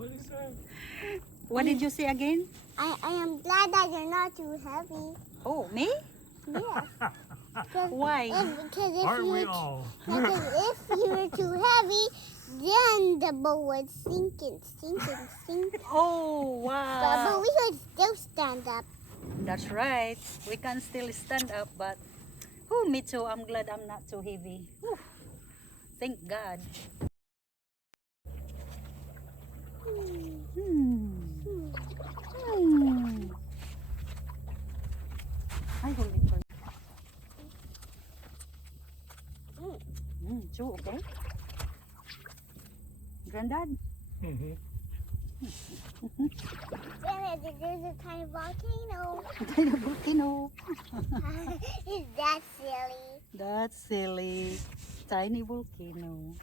What is that? What did you say again? I am glad that you're not too heavy. Oh, me? Yes. Why? Because if Aren't you we were all? because if you were too heavy, then the boat would sink and sink and sink. Oh, But wow. we could still stand up. That's right. We can still stand up, but oh, me too. I'm glad I'm not too heavy. Whew. Thank God. I hold it for Chew, okay? Granddad? Mm-hmm. Then there's a tiny volcano. Tiny volcano. Is that silly? That's silly. Tiny volcano.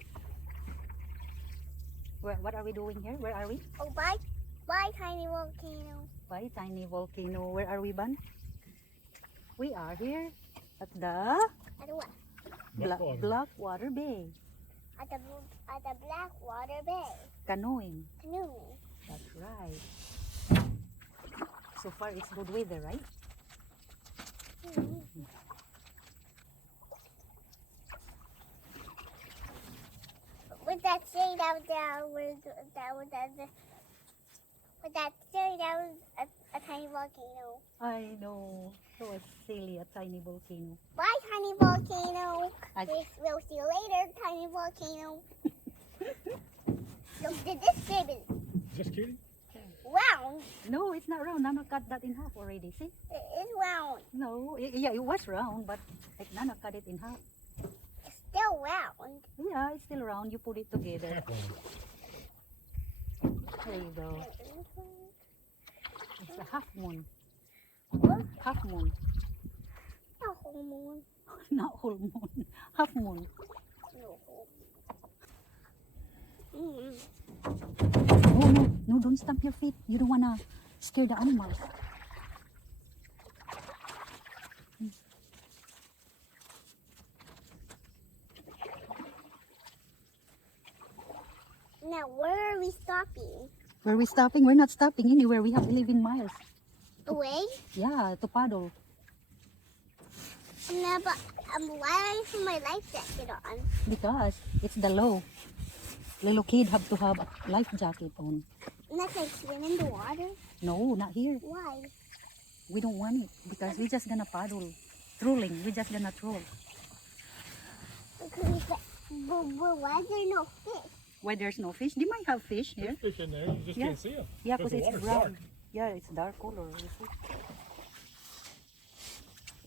What are we doing here? Where are we? Oh, bye, tiny volcano. Why tiny volcano? Where are we, Ban? We are here at the At what? Blackwater Bay. At the Blackwater Bay. Canoeing. Canoe. That's right. So far it's good weather, right? With that saying, that was a tiny volcano. I know. So it's silly, a tiny volcano. Bye, tiny volcano. I- We'll see you later, tiny volcano. So did this baby Just kidding. round? No, it's not round. Nana cut that in half already. See? It is round. No, yeah, it was round, but like Nana cut it in half. It's still round. Yeah, it's still round. You put it together. There you go. It's a half moon. What? Half moon. A whole moon. Not whole moon. Half moon. No whole. Mm. Oh no, no, don't stamp your feet. You don't wanna scare the animals. Now where are we stopping? Where are we stopping? We're not stopping anywhere. We have 11 miles. Away? Yeah, to paddle. No, but why are you put my life jacket on? Because it's the law. Little kid have to have a life jacket on. Not like swim in the water? No, not here. Why? We don't want it because we're just gonna paddle. Trolling. We're just gonna troll. But why is there no fish? Why there's no fish? They might have fish here. There's fish in there. You just Yeah. can't see them. Yeah, because the it's water's brown. dark. Yeah, it's dark color. You see?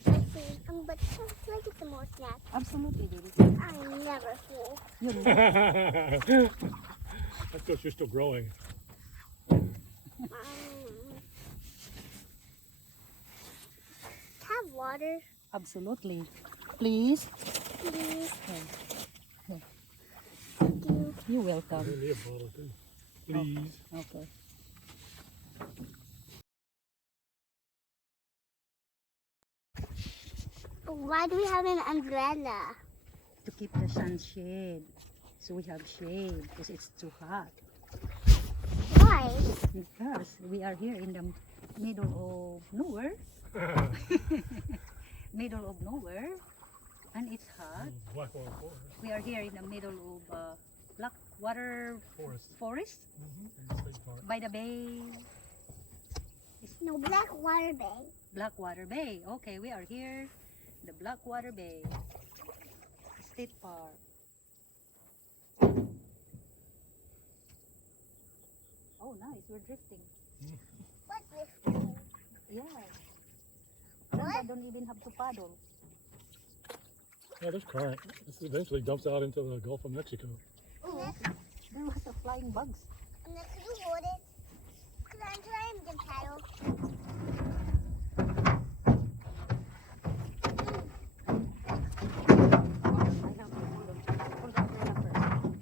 I see. But can I get some more snacks? Absolutely, baby. I'm never full. You know. That's because you're still growing. Have water, Absolutely. Please. please. Yeah. Thank you. You're welcome. Give me a bottle too. Please. Okay. Why do we have an umbrella? To keep the sun shade. So we have shade because it's too hot. Why? Because we are here in the middle of nowhere. Middle of nowhere. And it's hot. Blackwater Forest. We are here in the middle of Blackwater Forest Mm-hmm. State park. by the bay. No, Blackwater Bay. Blackwater Bay. Okay, we are here. The Blackwater Bay State Park. Oh, nice. We're drifting. What's this? Yeah. What? I don't even have to paddle. Yeah, there's current. This eventually dumps out into the Gulf of Mexico. There was a flying bugs. Can you hold it? Can I try and get paddle? I have to hold on. Hold on first.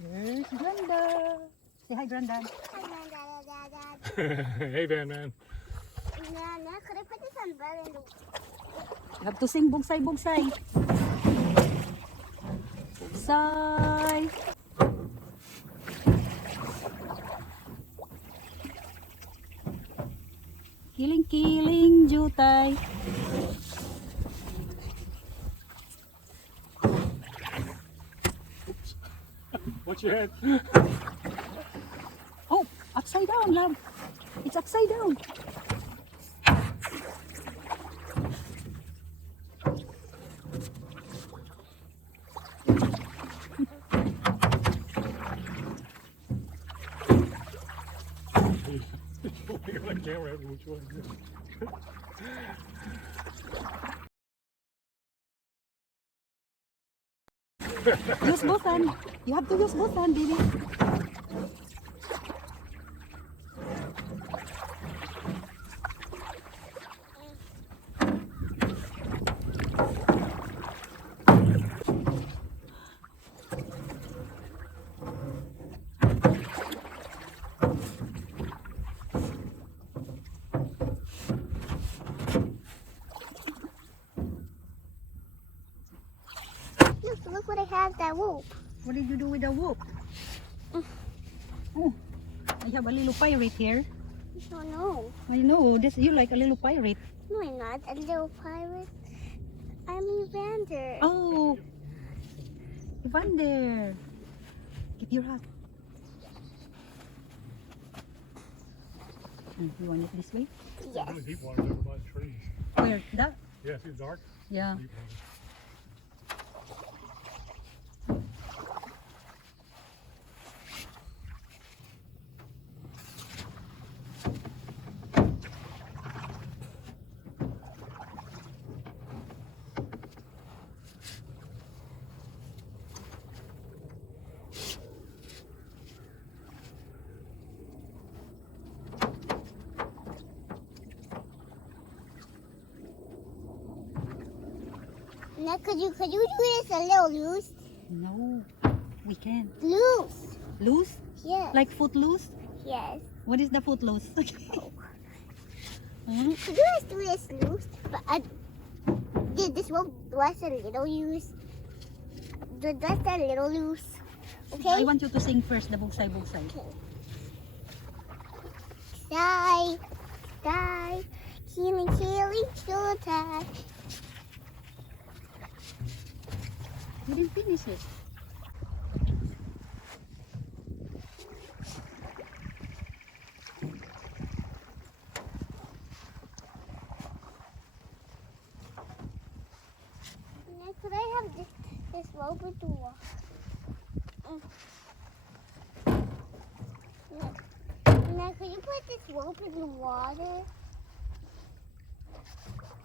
There's Granda. Say hi, Grandad. Hey, Van Man. Nana, could I put this umbrella in the... You have to sing bugsay bugsay. Sigh. Kiling-kiling jutay. Watch your head. Oh, upside down, love. It's upside down. You're on camera every which one. Use both hands. You have to use both hands, baby. Look what I have that rope. What did you do with the whoop? Oh, I have a little pirate here. Oh no. I know, this you like a little pirate. No, I'm not a little pirate. I'm Evander. Oh, Evander. Give your hat. You want it this way? Yes. Really deep water over by the trees. Where? That? Yeah, see the dark? Yeah. Deep water. Now, could you do this a little loose? No, we can't. Loose. Loose? Yes. Like foot loose? Yes. What is the foot loose? Hmm? Could you guys do this loose? But I did this one was a little loose. That's a little loose. Okay. I want you to sing first, the bugsay bugsay. Die, die, killing, children. You didn't finish it. Now, could I have this rope with the water? Now, could you put this rope in the water?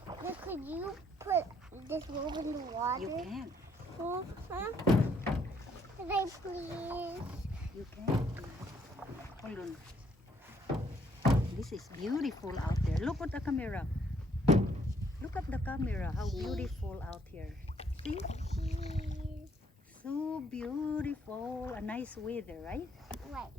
Now, could you put this rope in the water? You can. Huh? Could I please? You can. Hold on. This is beautiful out there. Look at the camera. Look at the camera. How beautiful out here. See? Please. So beautiful. A nice weather, right? Right.